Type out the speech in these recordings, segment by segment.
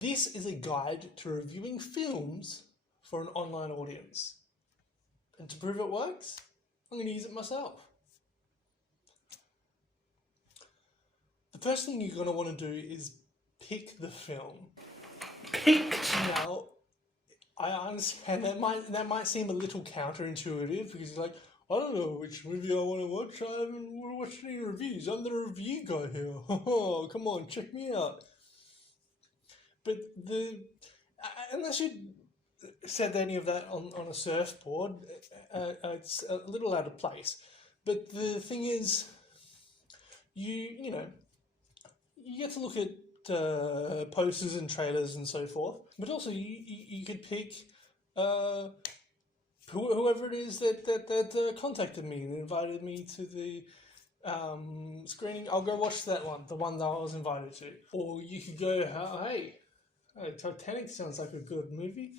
This is a guide to reviewing films for an online audience. And to prove it works, I'm going to use it myself. The first thing you're going to want to do is pick the film. Picked? Now, I understand that might seem a little counterintuitive because you're like, I don't know which movie I want to watch. I haven't watched any reviews. I'm the review guy here. Come on, check me out. But unless you said any of that on a surfboard, it's a little out of place. But the thing is, you get to look at posters and trailers and so forth, but also you could pick whoever it is that contacted me and invited me to the screening. I'll go watch that one, the one that I was invited to. Or you could go, hey, Titanic sounds like a good movie.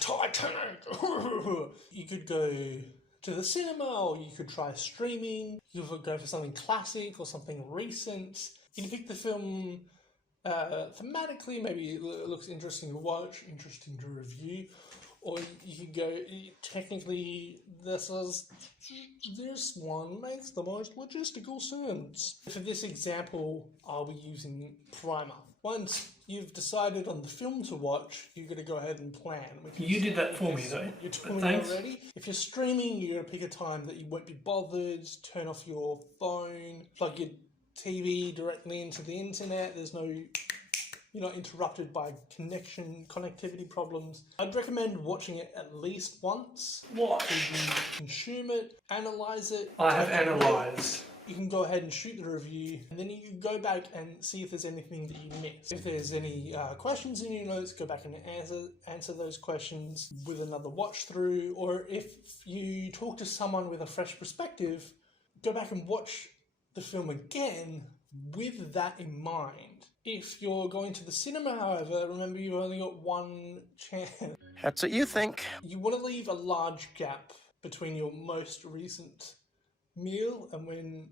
Titanic. You could go to the cinema, or you could try streaming. You could go for something classic or something recent. You can pick the film thematically. Maybe it looks interesting to watch, interesting to review. Or you could go, technically, this one makes the most logistical sense. For this example, I'll be using Primer. Once you've decided on the film to watch, you're going to go ahead and plan. You did that for me, though. You're doing it already. If you're streaming, you're going to pick a time that you won't be bothered, turn off your phone, plug your TV directly into the internet. You're not interrupted by connectivity problems. I'd recommend watching it at least once. Watch. So you can consume it, analyze it. I have analysed. You can go ahead and shoot the review, and then you can go back and see if there's anything that you missed. If there's any questions in your notes, go back and answer those questions with another watch through. Or if you talk to someone with a fresh perspective, go back and watch the film again with that in mind. If you're going to the cinema, however, remember you've only got one chance. That's what you think. You want to leave a large gap between your most recent meal and when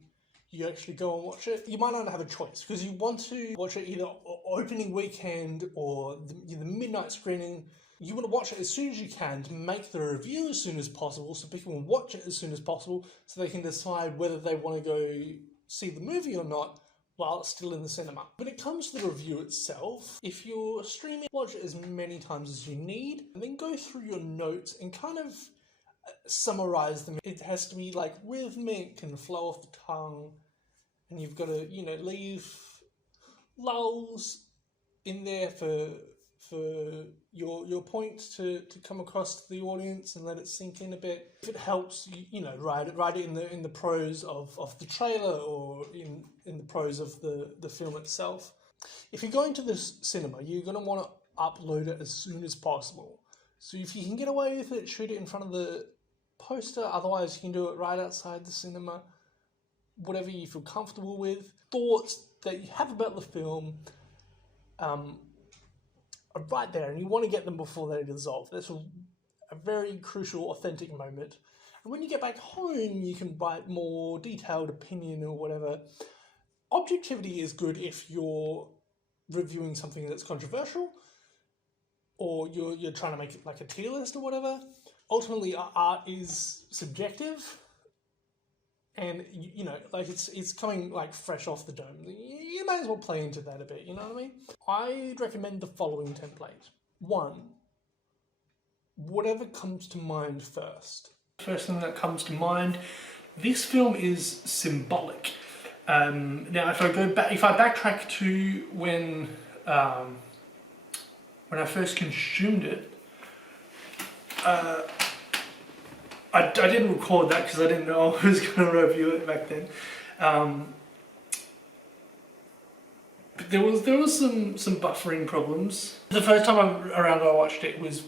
you actually go and watch it. You might not have a choice because you want to watch it either opening weekend or the midnight screening. You want to watch it as soon as you can to make the review as soon as possible so people can watch it as soon as possible so they can decide whether they want to go see the movie or not while it's still in the cinema. When it comes to the review itself, if you're streaming, watch it as many times as you need, and then go through your notes and kind of summarize them. It has to be like rhythmic and flow off the tongue, and you've got to, leave lulls in there for your point to come across to the audience and let it sink in a bit. If it helps, write it in the prose of the trailer or in the prose of the film itself. If you're going to the cinema, you're going to want to upload it as soon as possible. So if you can get away with it, shoot it in front of the poster. Otherwise, you can do it right outside the cinema. Whatever you feel comfortable with. Thoughts that you have about the film are right there, and you want to get them before they dissolve. That's a very crucial, authentic moment. And when you get back home, you can write more detailed opinion or whatever. Objectivity is good if you're reviewing something that's controversial, or you're trying to make it like a tier list or whatever. Ultimately, art is subjective, and it's coming like fresh off the dome. You may as well play into that a bit, you know what I mean? I'd recommend the following template. 1, whatever comes to mind first. First thing that comes to mind, this film is symbolic. Now, if I backtrack to when I first consumed it, I didn't record that because I didn't know I was going to review it back then. But there was some buffering problems. The first time I watched it was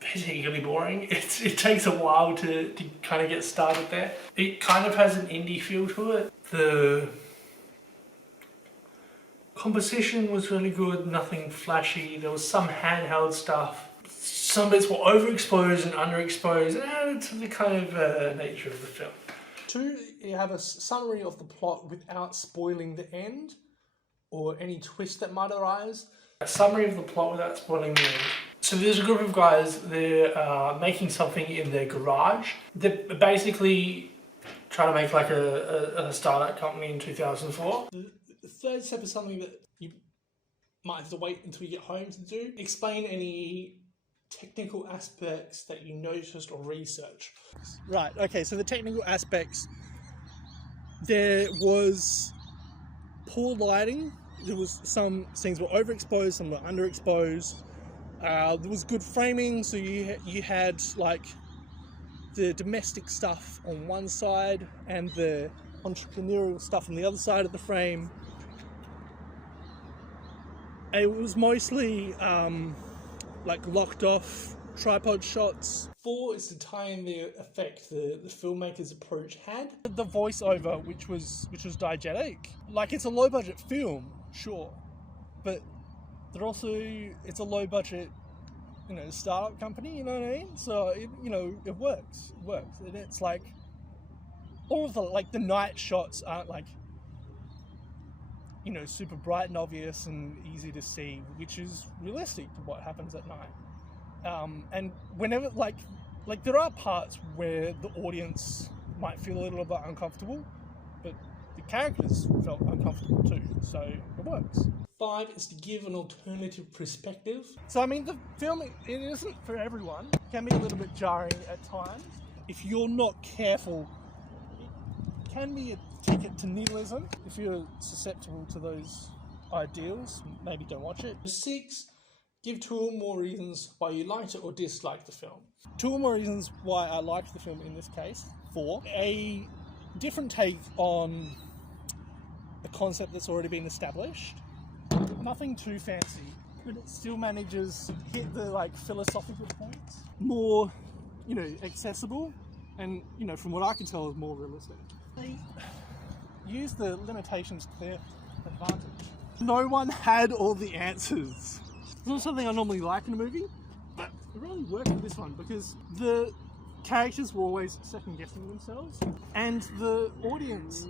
particularly boring. It takes a while to kind of get started there. It kind of has an indie feel to it. The composition was really good, nothing flashy. There was some handheld stuff. Some bits were overexposed and underexposed, and added to the kind of nature of the film. 2, you have a summary of the plot without spoiling the end or any twist that might arise. A summary of the plot without spoiling the end. So there's a group of guys, they're making something in their garage. They're basically trying to make like a startup company in 2004. The third step is something that you might have to wait until you get home to do. Explain any technical aspects that you noticed or researched. Right, okay, so the technical aspects, there was poor lighting. There was some scenes were overexposed, some were underexposed. There was good framing, so you had like the domestic stuff on one side and the entrepreneurial stuff on the other side of the frame. It was mostly like locked off tripod shots. 4 is to tie in the effect the filmmaker's approach had. The voiceover, which was diegetic. Like, it's a low budget film, sure, but it's a low budget, startup company, you know what I mean? So it works. And it's like all of the night shots aren't like super bright and obvious and easy to see, which is realistic to what happens at night. And whenever there are parts where the audience might feel a little bit uncomfortable, but the characters felt uncomfortable too, so it works. 5 is to give an alternative perspective. So I mean, the film, it isn't for everyone. It can be a little bit jarring at times. If you're not careful, it can be a ticket to nihilism. If you're susceptible to those ideals, maybe don't watch it. 6, give 2 or more reasons why you liked it or disliked the film. 2 or more reasons why I liked the film in this case. 4, a different take on a concept that's already been established. Nothing too fancy, but it still manages to hit the philosophical points. More, accessible, and from what I can tell, is more realistic. They use the limitations to their advantage. No one had all the answers. It's not something I normally like in a movie, but it really worked with this one because the characters were always second-guessing themselves, and the audience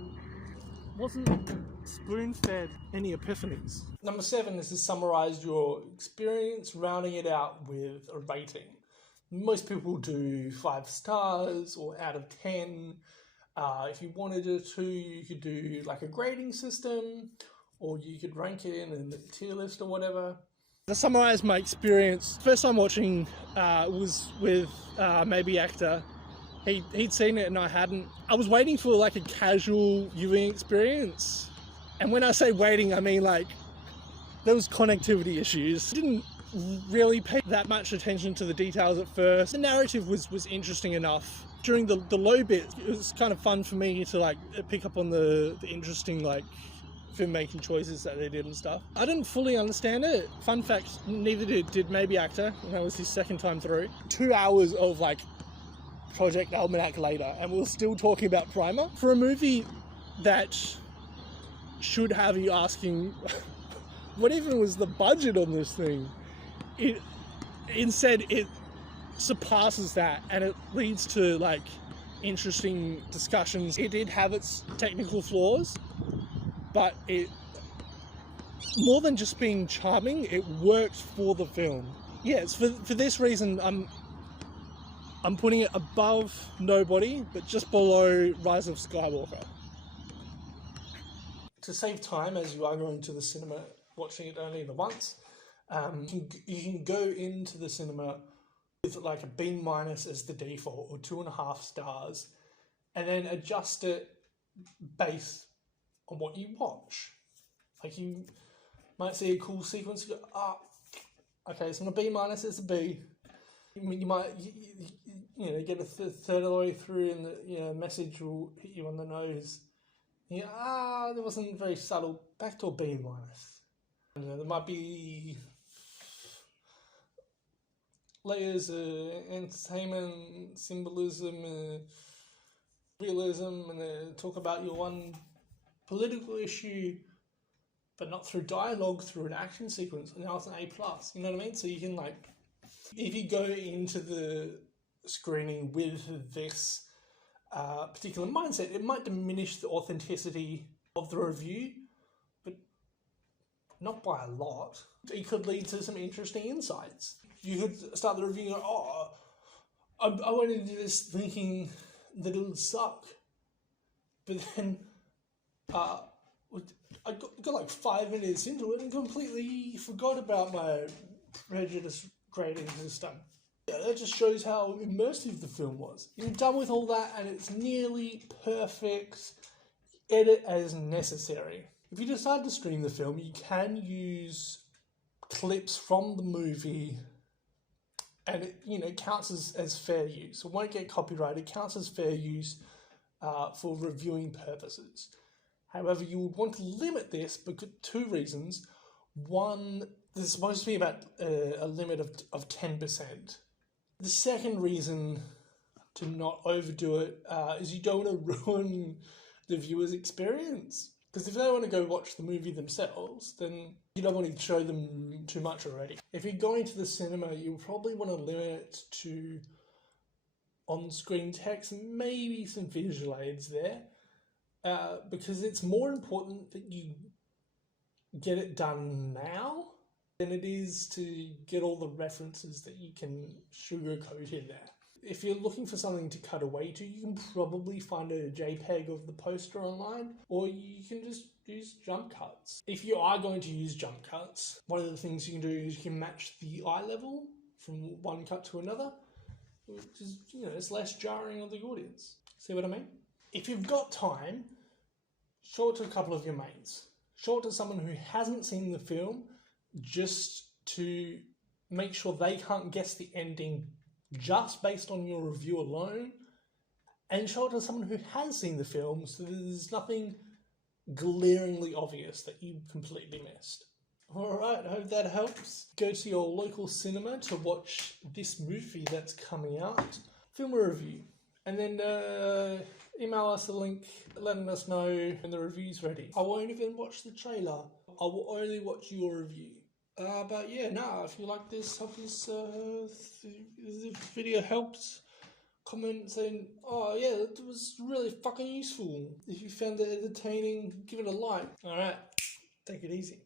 wasn't spoon-fed any epiphanies. Number 7 is to summarise your experience, rounding it out with a rating. Most people do 5 stars or out of 10. If you wanted to, you could do like a grading system, or you could rank it in a tier list or whatever. To summarise my experience, first time watching was with maybe actor. He'd seen it and I hadn't. I was waiting for like a casual viewing experience. And when I say waiting, I mean there was connectivity issues. I didn't really pay that much attention to the details at first. The narrative was interesting enough. During the low bit, it was kind of fun for me to pick up on the interesting filmmaking choices that they did and stuff. I didn't fully understand it. Fun fact, neither did maybe actor, and that was his second time through. 2 hours of Project Almanac later, and we're still talking about Primer. For a movie that should have you asking, what even was the budget on this thing? Instead, it surpasses that, and it leads to interesting discussions. It did have its technical flaws, but it, more than just being charming, it worked for the film. Yes, for this reason, I'm putting it above Nobody, but just below Rise of Skywalker. To save time, as you are going to the cinema, watching it only the once, you can go into the cinema with a B- as the default, or 2.5 stars, and then adjust it based on what you watch. You might see a cool sequence, you go, okay, it's not a B-, it's a B. You might get a third of the way through and the message will hit you on the nose. That wasn't very subtle. Back to a B-. There might be layers of entertainment, symbolism, realism, and talk about your one political issue, but not through dialogue, through an action sequence. And now it's an A+. You know what I mean? So you can if you go into the screening with this particular mindset, it might diminish the authenticity of the review, but not by a lot. It could lead to some interesting insights. You could start the review and go, I went into this thinking that it would suck. But then I got like 5 minutes into it and completely forgot about my prejudice grading system. Yeah, that just shows how immersive the film was. You're done with all that and it's nearly perfect. Edit as necessary. If you decide to stream the film, you can use clips from the movie and it counts as fair use. It won't get copyrighted. It counts as fair use for reviewing purposes. However, you would want to limit this because 2 reasons. One, there's supposed to be about a limit of 10%. The second reason to not overdo it is you don't want to ruin the viewer's experience. Because if they want to go watch the movie themselves, then you don't want to show them too much already. If you're going to the cinema, you probably want to limit it to on-screen text, maybe some visual aids there, because it's more important that you get it done now than it is to get all the references that you can sugarcoat in there. If you're looking for something to cut away to, you can probably find a JPEG of the poster online, or you can just use jump cuts. If you are going to use jump cuts, one of the things you can do is you can match the eye level from one cut to another, which is, it's less jarring on the audience. See what I mean? If you've got time, show it to a couple of your mates. Show it to someone who hasn't seen the film, just to make sure they can't guess the ending just based on your review alone, and show it to someone who has seen the film so there's nothing glaringly obvious that you completely missed. Alright, I hope that helps. Go to your local cinema to watch this movie that's coming out, film a review, and then email us a link letting us know when the review's ready. I won't even watch the trailer, I will only watch your review. But yeah, if you like this, hope this video helps. Comment saying, oh yeah, that was really fucking useful. If you found it entertaining, give it a like. Alright, take it easy.